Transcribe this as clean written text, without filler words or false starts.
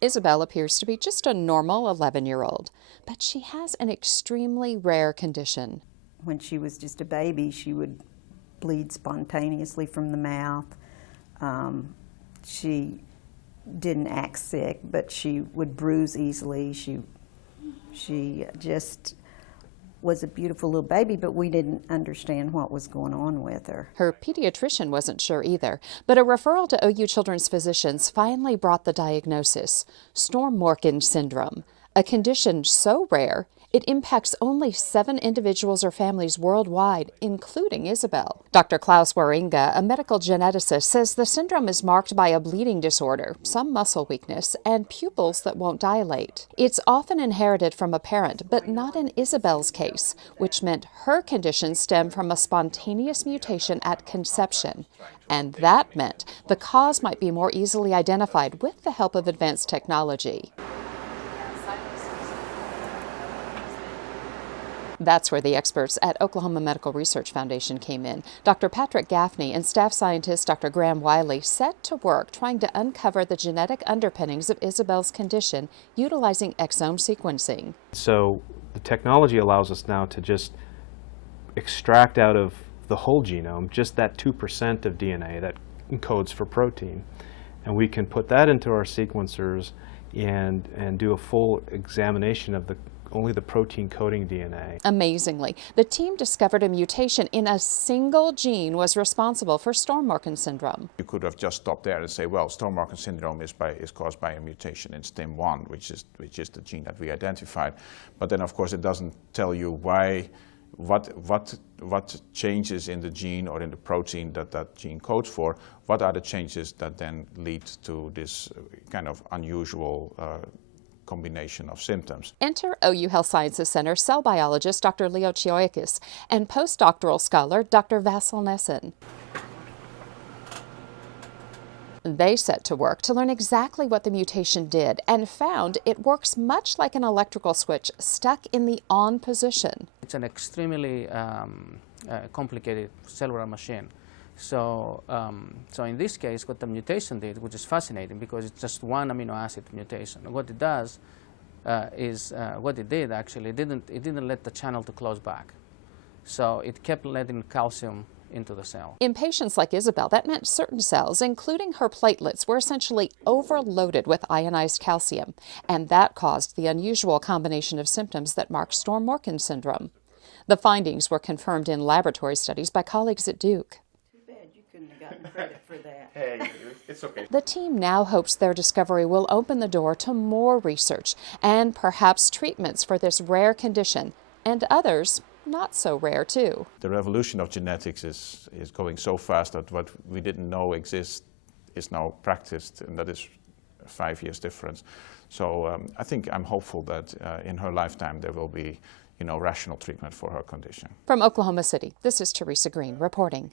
Isabel appears to be just a normal 11-year-old, but she has an extremely rare condition. When she was just a baby, she would bleed spontaneously from the mouth. She didn't act sick, but she would bruise easily. She just was a beautiful little baby, but we didn't understand what was going on with her. Her pediatrician wasn't sure either, but a referral to OU Children's physicians finally brought the diagnosis: Storm-Morken syndrome, a condition so rare it impacts only 7 individuals or families worldwide, including Isabel. Dr. Klaus Waringa, a medical geneticist, says the syndrome is marked by a bleeding disorder, some muscle weakness, and pupils that won't dilate. It's often inherited from a parent, but not in Isabel's case, which meant her condition stemmed from a spontaneous mutation at conception. And that meant the cause might be more easily identified with the help of advanced technology. That's where the experts at Oklahoma Medical Research Foundation came in. Dr. Patrick Gaffney and staff scientist Dr. Graham Wiley set to work trying to uncover the genetic underpinnings of Isabel's condition utilizing exome sequencing. So the technology allows us now to just extract out of the whole genome just that 2% of DNA that encodes for protein. And we can put that into our sequencers and do a full examination of only the protein coding DNA. Amazingly, the team discovered a mutation in a single gene was responsible for Storm-Morken syndrome. You could have just stopped there and say, well, Storm-Morken syndrome is caused by a mutation in STIM1, which is the gene that we identified. But then, of course, it doesn't tell you why, what changes in the gene or in the protein that gene codes for. What are the changes that then lead to this kind of unusual combination of symptoms. Enter OU Health Sciences Center cell biologist Dr. Leo Chioakis and postdoctoral scholar Dr. Vasil Nesin. They set to work to learn exactly what the mutation did and found it works much like an electrical switch stuck in the on position. It's an extremely complicated cellular machine. So in this case, what the mutation did, which is fascinating because it's just one amino acid mutation. What it does is, what it did actually, it didn't let the channel to close back. So it kept letting calcium into the cell. In patients like Isabel, that meant certain cells, including her platelets, were essentially overloaded with ionized calcium. And that caused the unusual combination of symptoms that mark Storm-Morken syndrome. The findings were confirmed in laboratory studies by colleagues at Duke. Credit for that. Hey, it's okay. The team now hopes their discovery will open the door to more research and perhaps treatments for this rare condition and others not so rare too. The revolution of genetics is going so fast that what we didn't know exists is now practiced, and that is a 5 years difference. So I think I'm hopeful that in her lifetime there will be, rational treatment for her condition. From Oklahoma City, this is Teresa Green reporting.